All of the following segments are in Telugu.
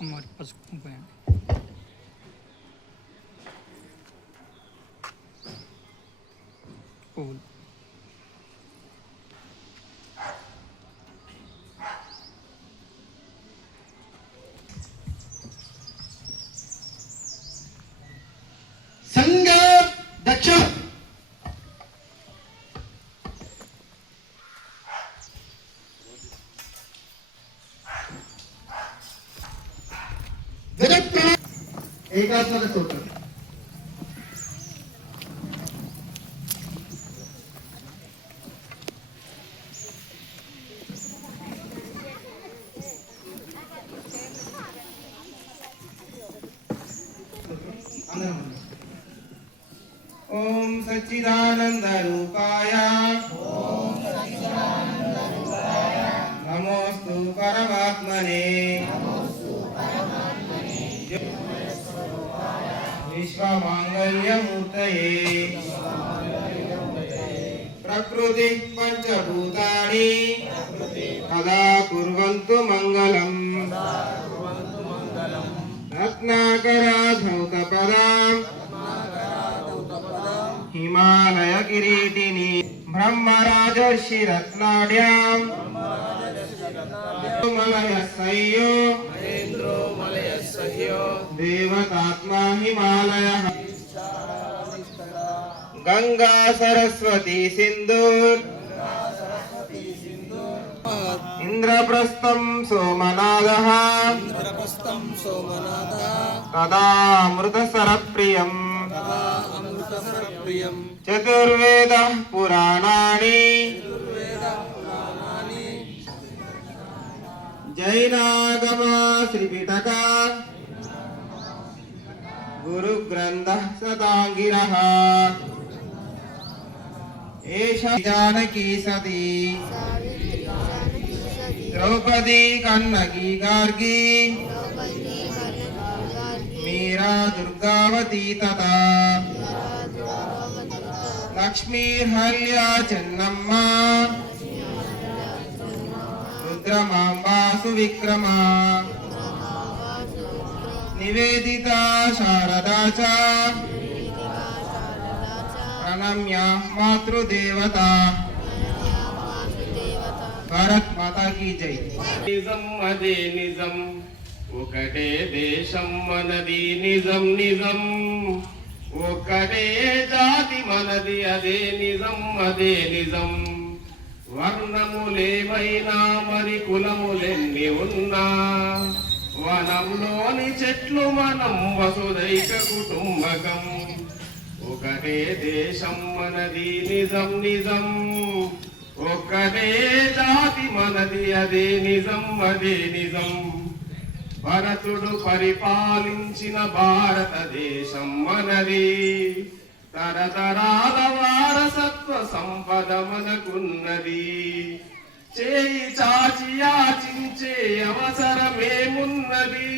అమ్మవారికి పసుపు పోయండి. పువ్వులు సంఘ దక్ష ఏకాత్మక సూత్రం. ఓం సచ్చిదానంద రూపాయ నమోస్తు పరమాత్మనే విశ్వమాంగళ్యమూర్తయే ప్రకృతి పంచభూతాని సదా కుర్వంతు మంగళం రత్నాకరాధౌతపదాం హిమాలయ కిరీటిని బ్రహ్మరాజర్షి రత్నాఢ్యాం మలయస్సయ్యో దేవతాత్మా హిమాలయ గంగా సరస్వతి సింధూర్ ఇంద్రప్రస్థం సోమనాథః తదామృతసరప్రియం చతుర్వేదః పురాణాని జైనాగమా శ్రీపిటక గురుగ్రంథః సదాంగిరః ఏషా జానకీ సతీ ద్రౌపదీ కన్నకీ గార్గి మీరా దుర్గావతీ తథా లక్ష్మీ హల్యా చెన్నమ్మ రుద్రమాంబా సువిక్రమా నివేదిత శారదా చ ప్రణమ్య మాతృదేవత. భారత్ మాతా కీ జై. నిజం అదే నిజం, ఒకటే దేశం మనది నిజం నిజం, ఒకటే జాతి మనది అదే నిజం అదే నిజం. వర్ణములేమైనా మరి కులములెన్ని ఉన్నా, వనంలోని చెట్లు మనం వసుదైక కుటుంబకం. ఒకటే దేశం మనది నిజం నిజం, ఒక్కటే జాతి మనది అదే నిజం అదే నిజం. భరతుడు పరిపాలించిన భారతదేశం మనది, తరతరాల వారసత్వ సంపద మనకున్నది. చేయి చాచి యాచించే అవసరమేమున్నది,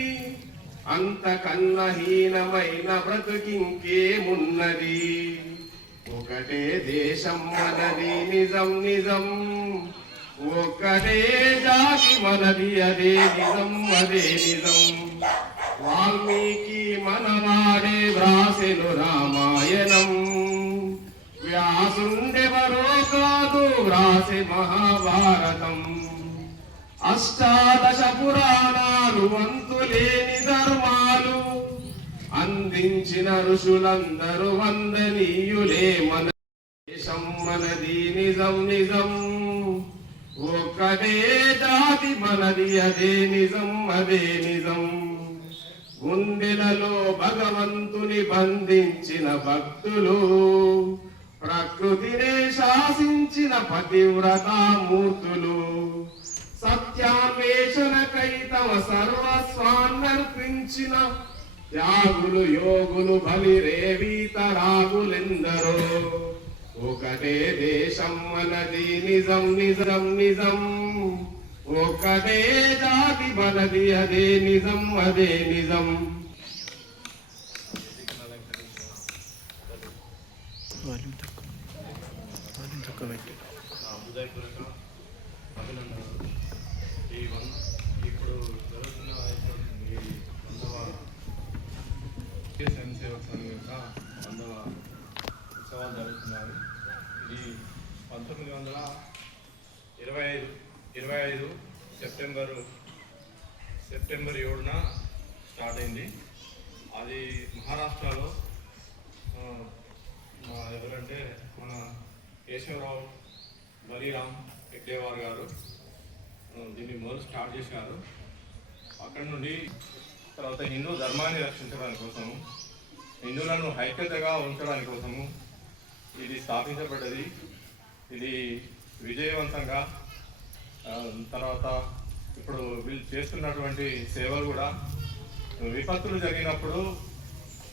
అంతకన్నా హీనమైన బ్రతుకింకేమున్నది. ఒకటే దేశం మనది నిజం నిజం, ఒక్కటే జాతి మనది అదే నిజం అదే నిజం. వాల్మీకి మనవాడే వ్రాసెను రామాయణం, వ్యాసుండెవరో కాదు వ్రాసె మహాభారతం. అష్టాదశ పురాణాలు అంతులేని ధర్మాలు అందించిన ఋషులందరూ వందనీయులే. మన దేశం మనది నిజం నిజం, ఒక్కటే జాతి మనది అదే నిజం అదే నిజం. గుండెలలో భగవంతుని బంధించిన భక్తులు, ప్రకృతినే శాసించిన పతివ్రతామూర్తులు, సత్యాన్వేషణకై తమ సర్వస్వాన్నర్పించిన త్యాగులు యోగులు బలిరేవీతరాగులెందరో. ఒకటే దేశం మనది నిజం నిజం నిజం, ఒకటే జాతి మనది అదే నిజం అదే నిజం. ఇప్పుడు జరుగుతున్న ఈ 100వ స్వయం సేవక సంఘం యొక్క 100వ ఉత్సవాలు జరుగుతున్నాయి. ఇది 1925 సెప్టెంబర్ 7న స్టార్ట్ అయింది. అది మహారాష్ట్రలో ఎవరంటే మన కేశవరావు బలీరామ్ హెగ్డేవార్ గారు దీన్ని మొదలు స్టార్ట్ చేశారు. అక్కడి నుండి తర్వాత హిందూ ధర్మాన్ని రక్షించడానికి కోసము, హిందువులను ఐక్యతగా ఉంచడానికి కోసము ఇది స్థాపించబడ్డది. ఇది విజయవంతంగా తర్వాత ఇప్పుడు వీళ్ళు చేస్తున్నటువంటి సేవలు కూడా విపత్తులు జరిగినప్పుడు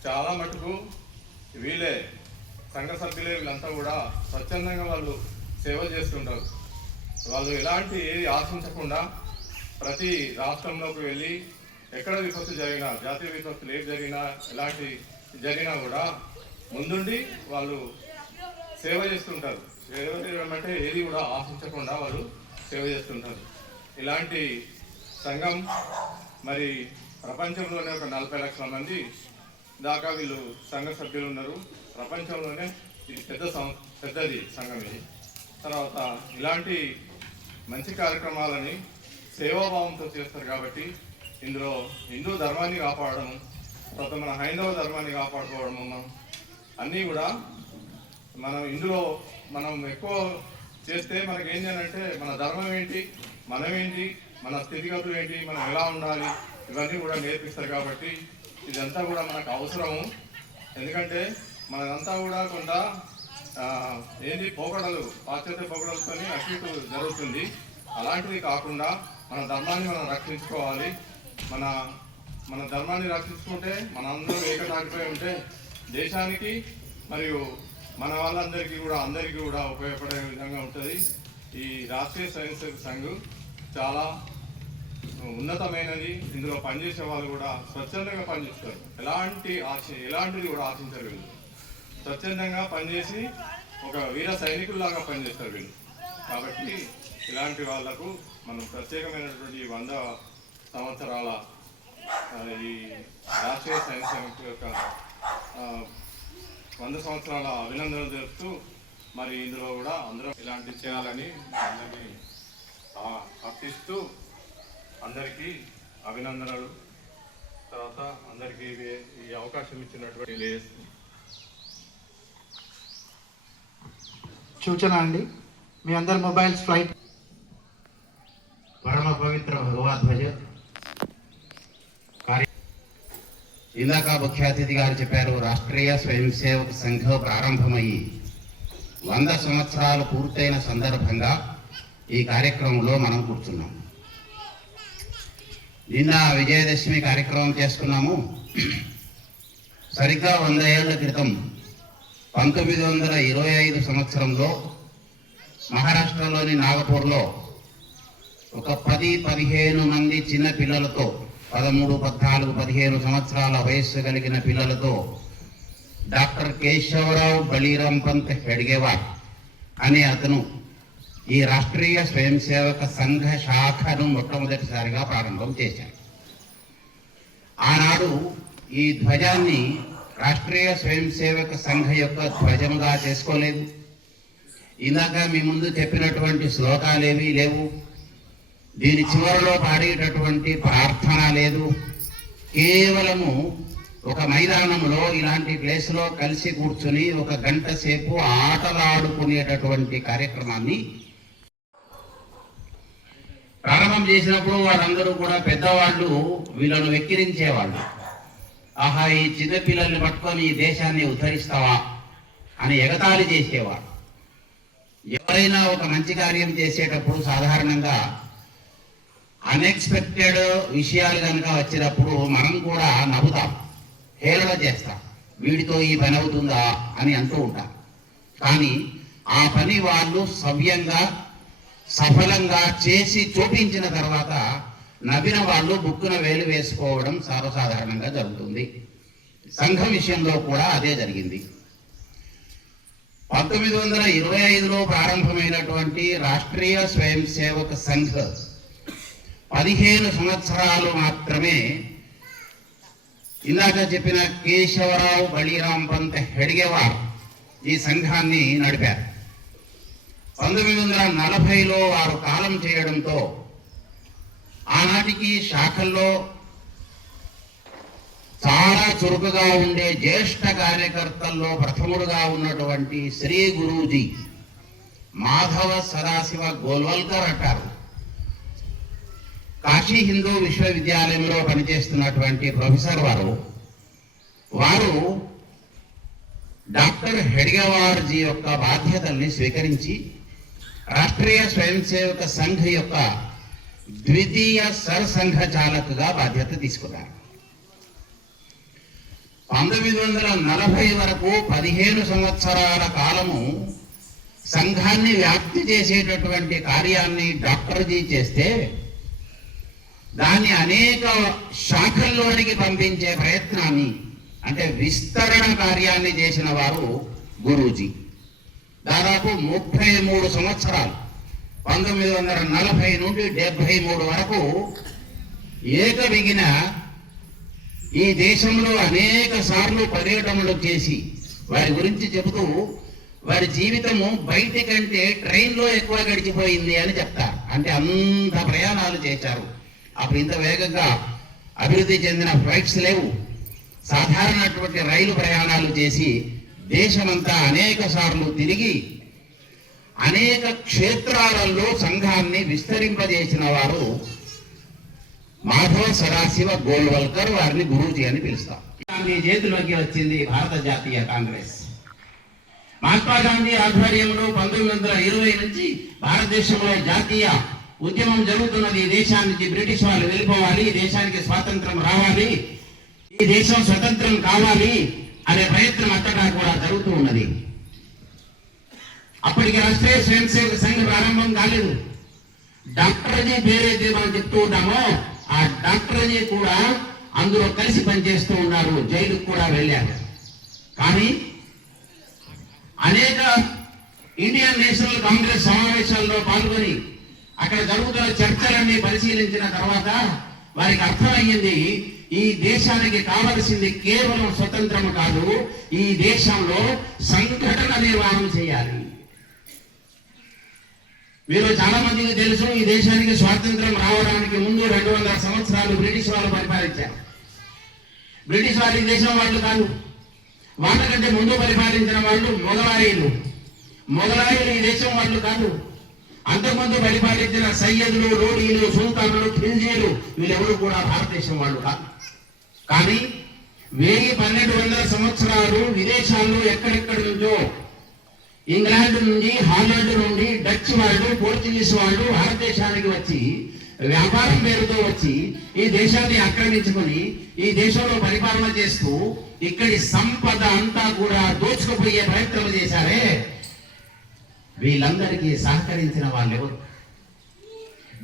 చాలా మటుకు వీళ్ళే సంఘ సభ్యులే వీళ్ళంతా కూడా స్వచ్ఛందంగా వాళ్ళు సేవ చేస్తుంటారు. వాళ్ళు ఎలాంటి ఏది ఆశించకుండా ప్రతి రాష్ట్రంలోకి వెళ్ళి ఎక్కడ విపత్తు జరిగినా, జాతీయ విపత్తులు ఏది జరిగినా, ఎలాంటి జరిగినా కూడా ముందుండి వాళ్ళు సేవ చేస్తుంటారు. సేవ చేయడం అంటే ఏది కూడా ఆశించకుండా వాళ్ళు సేవ చేస్తుంటారు. ఇలాంటి సంఘం మరి ప్రపంచంలోనే ఒక 40 లక్షల మంది దాకా వీళ్ళు సంఘ సభ్యులు ఉన్నారు. ప్రపంచంలోనే ఇది పెద్దది సంఘం ఇది. తర్వాత ఇలాంటి మంచి కార్యక్రమాలని సేవాభావంతో చేస్తారు కాబట్టి ఇందులో హిందూ ధర్మాన్ని కాపాడడం, తర్వాత మన హైందవ ధర్మాన్ని కాపాడుకోవడం, మనం అన్నీ కూడా మనం ఇందులో మనం ఎక్కువ చేస్తే మనకి ఏం చేయాలంటే మన ధర్మం ఏంటి, మనమేంటి, మన స్థితిగతులు ఏంటి, మనం ఎలా ఉండాలి, ఇవన్నీ కూడా నేర్పిస్తారు. కాబట్టి ఇదంతా కూడా మనకు అవసరము. ఎందుకంటే మనదంతా కూడా కొంత ఏంటి పోకడలు, పాశ్చాత్య పోకడలతో అటు ఇటు జరుగుతుంది. అలాంటివి కాకుండా మన ధర్మాన్ని మనం రక్షించుకోవాలి. మన ధర్మాన్ని రక్షించుకుంటే మనందరూ ఏకతాటిపై ఉంటే దేశానికి మరియు మన వాళ్ళందరికీ కూడా ఉపయోగపడే విధంగా ఉంటుంది. ఈ రాష్ట్రీయ స్వయం సేవక సంఘం చాలా ఉన్నతమైనది. ఇందులో పనిచేసే వాళ్ళు కూడా స్వచ్ఛందంగా పనిచేస్తారు. ఎలాంటిది కూడా ఆశించరు. వీళ్ళు స్వచ్ఛందంగా పనిచేసి ఒక వీర సైనికుల్లాగా పనిచేస్తారు వీళ్ళు. కాబట్టి ఇలాంటి వాళ్లకు మనం ప్రత్యేకమైనటువంటి 100 సంవత్సరాల ఈ రాష్ట్రీయ స్వయం సేవక యొక్క 100 సంవత్సరాల అభినందనలు జరుపుతూ మరి ఇందులో కూడా అందరూ ఇలాంటి చేయాలని అందరినీ అర్థిస్తూ అందరికీ అభినందనలు. తర్వాత అందరికీ ఈ అవకాశం ఇచ్చినటువంటి సూచన అండి, మీ అందరి మొబైల్స్ ఫ్లైట్. పరమ పవిత్ర భగవద్ధ్వజ ఇందాక ముఖ్య అతిథి గారు చెప్పారు, రాష్ట్రీయ స్వయం సేవక సంఘం ప్రారంభమయ్యి 100 సంవత్సరాలు పూర్తయిన సందర్భంగా ఈ కార్యక్రమంలో మనం కూర్చున్నాం. నిన్న విజయదశమి కార్యక్రమం చేసుకున్నాము. సరిగ్గా 100 ఏళ్ల క్రితం 1925 సంవత్సరంలో మహారాష్ట్రలోని నాగపూర్లో ఒక 10-15 మంది చిన్న పిల్లలతో, 13, 14, 15 సంవత్సరాల వయస్సు కలిగిన పిల్లలతో డాక్టర్ కేశవరావు బలీరామ్ పంత్ హెడ్గేవార్ అనే అతను ఈ రాష్ట్రీయ స్వయం సేవక సంఘ శాఖను మొట్టమొదటిసారిగా ప్రారంభం చేశారు. ఆనాడు ఈ ధ్వజాన్ని రాష్ట్రీయ స్వయం సేవక సంఘ యొక్క ధ్వజముగా చేసుకోలేదు. ఇందాక మీ ముందు చెప్పినటువంటి శ్లోకాలేవీ లేవు. దీని చివరిలో పాడేటటువంటి ప్రార్థన లేదు. కేవలము ఒక మైదానంలో ఇలాంటి ప్లేస్లో కలిసి కూర్చుని 1 గంట సేపు ఆటలాడుకునేటటువంటి కార్యక్రమాన్ని ప్రారంభం చేసినప్పుడు వాళ్ళందరూ కూడా పెద్దవాళ్ళు వీళ్ళను వెక్కిరించేవాళ్ళు. ఆహా, ఈ చిన్నపిల్లల్ని పట్టుకొని ఈ దేశాన్ని ఉద్ధరిస్తావా అని ఎగతాళి చేసేవారు. ఎవరైనా ఒక మంచి కార్యం చేసేటప్పుడు సాధారణంగా అన్ఎక్స్పెక్టెడ్ విషయాలు కనుక వచ్చినప్పుడు మనం కూడా నవ్వుతాం, హేళన చేస్తాం, వీడితో ఈ పని అవుతుందా అని అంటూ ఉంటాం. కానీ ఆ పని వాళ్ళు సవ్యంగా సఫలంగా చేసి చూపించిన తర్వాత నవ్విన వాళ్ళు బుక్కున వేలు వేసుకోవడం సర్వసాధారణంగా జరుగుతుంది. సంఘం విషయంలో కూడా అదే జరిగింది. 1925లో ప్రారంభమైనటువంటి రాష్ట్రీయ స్వయం సేవక సంఘ్ 15 సంవత్సరాలు మాత్రమే ఇందాక చెప్పిన కేశవరావు బళీరాం పంత్ హెడ్గేవార్ ఈ సంఘాన్ని నడిపారు. 1940లో వారు కాలం చేయడంతో ఆనాటికి శాఖల్లో చాలా చురుకుగా ఉండే జ్యేష్ఠ కార్యకర్తల్లో ప్రథముడుగా ఉన్నటువంటి శ్రీ గురూజీ మాధవ సదాశివ గోల్వల్కర్ అంటారు. కాశీ హిందూ విశ్వవిద్యాలయంలో పనిచేస్తున్నటువంటి ప్రొఫెసర్ వారు డాక్టర్ హెడ్గేవార్ జీ యొక్క బాధ్యతల్ని స్వీకరించి రాష్ట్రీయ స్వయం సేవక సంఘ్ యొక్క ద్వితీయ సర్సంఘ చాలకుగా బాధ్యత తీసుకున్నారు. 1940 వరకు 15 సంవత్సరాల కాలము సంఘాన్ని వ్యాప్తి చేసేటటువంటి కార్యాన్ని డాక్టర్ జీ చేస్తే దాన్ని అనేక శాఖల్లోనికి పంపించే ప్రయత్నాన్ని అంటే విస్తరణ కార్యాన్ని చేసిన వారు గురూజీ. దాదాపు 33 సంవత్సరాలు 1940 నుండి 73 వరకు ఏకబిగిన ఈ దేశంలో అనేక సార్లు పర్యటనలు చేసి వారి గురించి చెబుతూ వారి జీవితము బయటి కంటే ట్రైన్లో ఎక్కువ గడిచిపోయింది అని చెప్తారు. అంటే అంత ప్రయాణాలు చేశారు. అప్పుడు ఇంత వేగంగా అభివృద్ధి చెందిన ఫ్లైట్స్ లేవు. సాధారణటువంటి రైలు ప్రయాణాలు చేసి దేశమంతా అనేక సార్లు తిరిగి అనేక క్షేత్రాలలో సంఘాన్ని విస్తరింపజేసిన వారు మాధవ సదాశివ గోల్వల్కర్. వారిని గురూజీ అని పిలుస్తాం. గాంధీ చేతిలోకి వచ్చింది భారత జాతీయ కాంగ్రెస్. మహాత్మా గాంధీ ఆధ్వర్యంలో 1920 నుంచి భారతదేశంలో జాతీయ ఉద్యమం జరుగుతున్నది. ఈ దేశానికి బ్రిటిష్ వాళ్ళు వెళ్ళిపోవాలి, ఈ దేశానికి స్వాతంత్రం రావాలి, ఈ దేశం స్వతంత్రం కావాలి అనే ప్రయత్నం అంతటా కూడా జరుగుతూ ఉన్నది. అప్పటికి రాష్ట్రీయ స్వయం సేవక సంఘ ప్రారంభం కాలేదు. డాక్టర్ జీ పేరైతే మనం చెప్తూ ఉంటామో ఆ డాక్టర్ జీ కూడా అందులో కలిసి పనిచేస్తూ ఉన్నారు. జైలుకు కూడా వెళ్ళారు. కానీ అనేక ఇండియన్ నేషనల్ కాంగ్రెస్ సమావేశాల్లో పాల్గొని అక్కడ జరుగుతున్న చర్చలన్నీ పరిశీలించిన తర్వాత వారికి అర్థమయ్యింది ఈ దేశానికి కావలసింది కేవలం స్వతంత్రం కాదు, ఈ దేశంలో సంఘటన నిర్మాణం చేయాలి. మీరు చాలా మందికి తెలుసు, ఈ దేశానికి స్వాతంత్రం రావడానికి ముందు 200 సంవత్సరాలు బ్రిటిష్ వాళ్ళు పరిపాలించారు. బ్రిటిష్ వారి దేశం వాళ్ళు కాదు, వాళ్ళకంటే ముందు పరిపాలించిన వాళ్ళు మొగలాయిలు ఈ దేశం వాళ్ళు కాదు. అంతకుముందు పరిపాలించిన సయ్యదులు, లోడీలు, సుల్తానులు, ఖిల్జీలు వీళ్ళెవరు కూడా భారతదేశం వాళ్ళు కాదు. కానీ 1200 సంవత్సరాలు విదేశాల్లో ఎక్కడెక్కడి నుంచో ఇంగ్లాండ్ నుండి, హాలాండ్ నుండి డచ్ వాళ్ళు, పోర్చుగీస్ వాళ్ళు భారతదేశానికి వచ్చి వ్యాపారం పేరుతో వచ్చి ఈ దేశాన్ని ఆక్రమించుకొని ఈ దేశంలో పరిపాలన చేస్తూ ఇక్కడి సంపద అంతా కూడా దోచుకుపోయే ప్రయత్నం చేశారే. వీళ్ళందరికీ సహకరించిన వాళ్ళెవరు?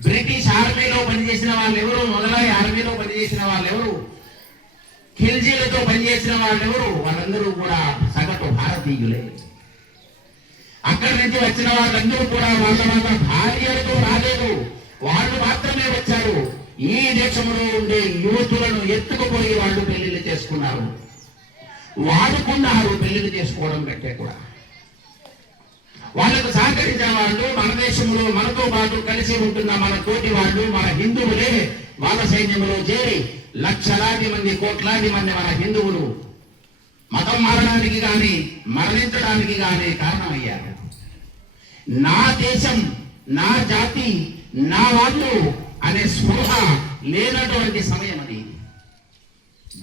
బ్రిటిష్ ఆర్మీలో పనిచేసిన వాళ్ళెవరు? మొదలై ఆర్మీలో పనిచేసిన వాళ్ళెవరు? ఖిల్జీలతో పనిచేసిన వాళ్ళెవరు? వాళ్ళందరూ కూడా సగటు భారతీయులే. అక్కడి నుంచి వచ్చిన వాళ్ళందరూ కూడా వాళ్ళ భార్యలతో రాలేదు, వాళ్ళు మాత్రమే వచ్చారు. ఈ దేశంలో ఉండే యువతులను ఎత్తుకుపోయి వాళ్ళు పెళ్లిళ్ళు చేసుకున్నారు, వాడుకున్నారు. పెళ్లిళ్ళు చేసుకోవడం కంటే కూడా వాళ్ళకు సహకరించిన వాళ్ళు మన దేశంలో మనతో పాటు కలిసి ఉంటున్న మన తోటి వాళ్ళు, మన హిందువులే వాళ్ళ సైన్యంలో చేరి లక్షలాది మంది, కోట్లాది మంది మన హిందువులు మతం మారడానికి కానీ మరణించడానికి కానీ కారణమయ్యారు. నా దేశం, నా జాతి, నా వాళ్ళు అనే స్పృహ లేనటువంటి సమయం అది.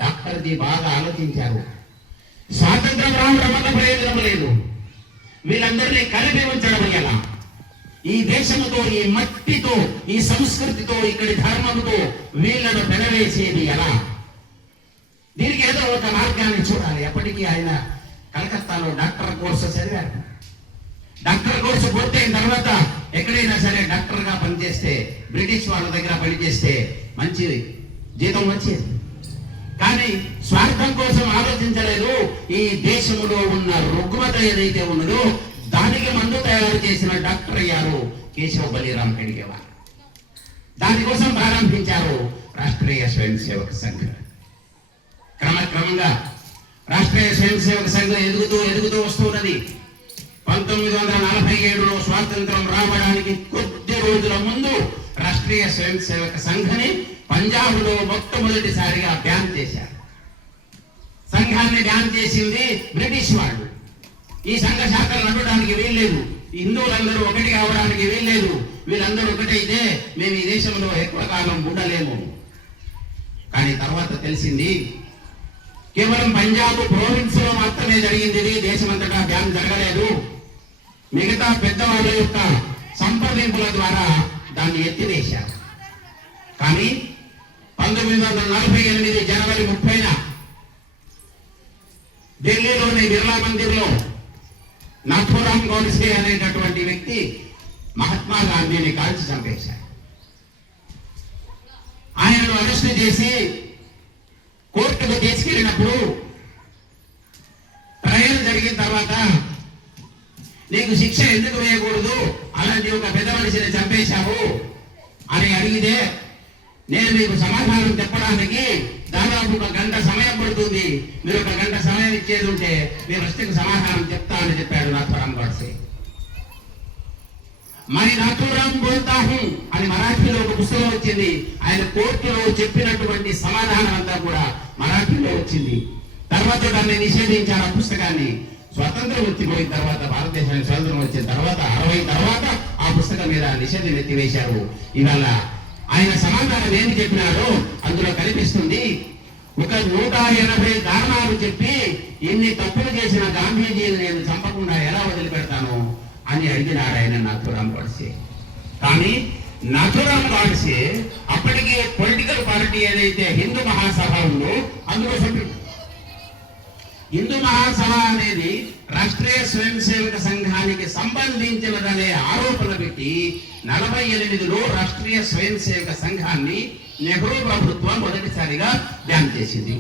డాక్టర్ జీ బాగా ఆలోచించారు. స్వాతంత్రం రావడం వల్ల ప్రయోజనం లేదు, వీళ్ళందరినీ కలిపి ఉంచడం ఎలా? ఈ దేశంతో, ఈ మట్టితో, ఈ సంస్కృతితో, ఇక్కడి ధర్మంతో వీళ్ళను పెనవేసేది ఎలా? దీనికి ఏదో ఒక మార్గాన్ని చూడాలి. అప్పటికీ ఆయన కలకత్తాలో డాక్టర్ కోర్సు చదివారు. డాక్టర్ కోర్సు పూర్తయిన తర్వాత ఎక్కడైనా సరే డాక్టర్గా పనిచేస్తే, బ్రిటిష్ వాళ్ళ దగ్గర పనిచేస్తే మంచి జీతం వచ్చేది. కానీ స్వార్థం కోసం ఆలోచించలేదు. ఈ దేశంలో ఉన్న రుగ్మత ఏదైతే ఉన్నదో దానికి మందు తయారు చేసిన డాక్టర్ అయ్యారు కేశవ బలిరామ్ ఖెడ్గేవార్. దానికోసం ప్రారంభించారు రాష్ట్రీయ స్వయం సేవక సంఘ. క్రమక్రమంగా రాష్ట్రీయ స్వయం సేవక సంఘం ఎదుగుతూ వస్తున్నది. 1947లో స్వాతంత్రం రావడానికి కొద్ది రోజుల ముందు రాష్ట్రీయ స్వయం సేవక సంఘని పంజాబ్లో మొట్టమొదటిసారిగా బ్యాన్ చేశారు. సంఘాన్ని బ్యాన్ చేసింది బ్రిటిష్ వాళ్ళు. ఈ సంఘ శాఖలు నడవడానికి వీల్లేదు, హిందువులందరూ ఒకటి కావడానికి వీల్లేదు, వీళ్ళందరూ ఒకటైతే మేము ఈ దేశంలో ఎక్కువ కాలం ఉండలేము. కానీ తర్వాత తెలిసింది కేవలం పంజాబ్ ప్రోవిన్స్ లో మాత్రమే జరిగింది, దేశమంతటా బ్యాన్ జరగలేదు. మిగతా పెద్దవాళ్ళ యొక్క సంప్రదింపుల ద్వారా దాన్ని ఎత్తివేశారు. కానీ 1948 జనవరి 30న ఢిల్లీలోని బిర్లా మందిర్లో నాథూరామ్ గోడ్సే అనేటటువంటి వ్యక్తి మహాత్మా గాంధీని కాల్చి చంపేశారు. ఆయనను అరెస్ట్ చేసి కోర్టుకు తీసుకెళ్ళినప్పుడు ట్రయల్ జరిగిన తర్వాత నీకు శిక్ష ఎందుకు వేయకూడదు, అలాంటి ఒక పెద్ద మనిషిని చంపేశావు అని అడిగితే నేను మీకు సమాధానం చెప్పడానికి దాదాపు 1 గంట సమయం పడుతుంది, మీరు 1 గంట సమయం ఇచ్చేది ఉంటే మీ ప్రశ్నకు సమాధానం చెప్తా అని చెప్పాడు నాథూరామ్ గోడ్సే. మరి నాథూరామ్ బోల్తా హూ అని మరాఠీలో ఒక పుస్తకం వచ్చింది. ఆయన కోర్టులో చెప్పినటువంటి సమాధానం అంతా కూడా మరాఠీలో వచ్చింది. తర్వాత దాన్ని నిషేధించారు ఆ పుస్తకాన్ని. స్వతంత్రం ఎత్తిపోయిన తర్వాత, భారతదేశానికి స్వతంత్రం వచ్చిన తర్వాత 60 తర్వాత ఆ పుస్తకం మీద నిషేధం ఎత్తివేశారు. ఇవాళ ఆయన సమాధానం ఏమి చెప్పినారో అందులో కనిపిస్తుంది. ఒక 180 కారణాలు చెప్పి ఇన్ని తప్పులు చేసిన గాంధీజీని నేను చంపకుండా ఎలా వదిలిపెడతాను అని అడిగినాడు ఆయన నాథూరామ్ గోడ్సే. కానీ నాథూరామ్ గోడ్సే అప్పటికే పొలిటికల్ పార్టీ ఏదైతే హిందూ మహాసభ ఉందో అందులో సభ్యుడు. హిందూ మహాసభ అనేది రాష్ట్రీయ స్వయం సేవక సంఘానికి సంబంధించినదనే ఆరోపణ పెట్టి 48లో రాష్ట్రీయ స్వయం సేవక సంఘాన్ని నెహ్రూ ప్రభుత్వం మొదటిసారిగా బ్యాన్ చేసింది.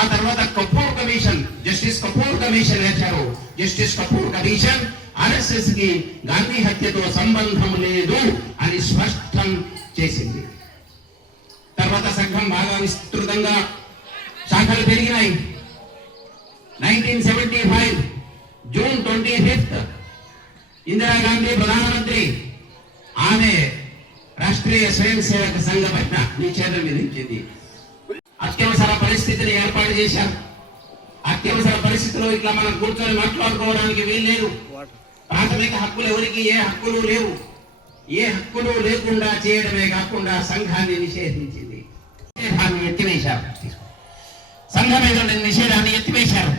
ఆ తర్వాత Kapoor commission, justice Kapoor commission వేశారు. జస్టిస్ కపూర్ కమిషన్ ఆర్ఎస్ఎస్ కి గాంధీ హత్యతో సంబంధం లేదు అని స్పష్టం చేసింది. తర్వాత సంఘం బాగా విస్తృతంగా శాఖలు పెరిగినాయి. 1975 జూన్ 25 ఇందిరాగాంధీ ప్రధానమంత్రి, ఆమె రాష్ట్రీయ స్వయం సేవక సంఘ పైన నిషేధం విధించింది. అత్యవసర పరిస్థితిని ఏర్పాటు చేశారు. అత్యవసర పరిస్థితిలో ఇట్లా మనం కూర్చొని మాట్లాడుకోవడానికి వీల్లేదు. ప్రాథమిక హక్కులు ఎవరికి ఏ హక్కులు లేవు. ఏ హక్కులు లేకుండా చేయడమే కాకుండా సంఘాన్ని నిషేధించింది. నిషేధాన్ని ఎత్తివేశారు. సంఘం మీద నిషేధాన్ని ఎత్తివేశారు.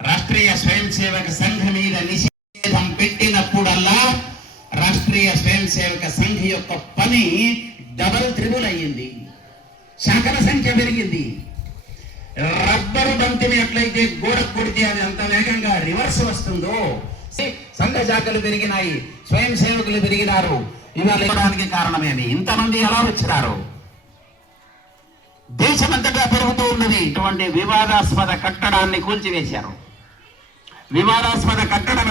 రాష్ట్రీయ స్వయం సేవక సంఘ మీద నిషేధం పెట్టినప్పుడల్లా రాష్ట్రీయ స్వయం సేవక సంఘ యొక్క పని డబల్ త్రిబుల్ అయ్యింది. శాఖల సంఖ్య పెరిగింది. రబ్బరు బంతిని ఎట్లయితే గోడకు కొడితే అది అంత వేగంగా రివర్స్ వస్తుందో సంఘ శాఖలు పెరిగినాయి, స్వయం సేవకులు పెరిగినారు. ఇవాళ ఇవ్వడానికి కారణమేమి? ఇంతమంది ఎలా వచ్చినారు? దేశమంతటా పెరుగుతూ ఉన్నది. ఇటువంటి వివాదాస్పద కట్టడాన్ని కూల్చివేశారు. వివాదాస్పద కట్టడం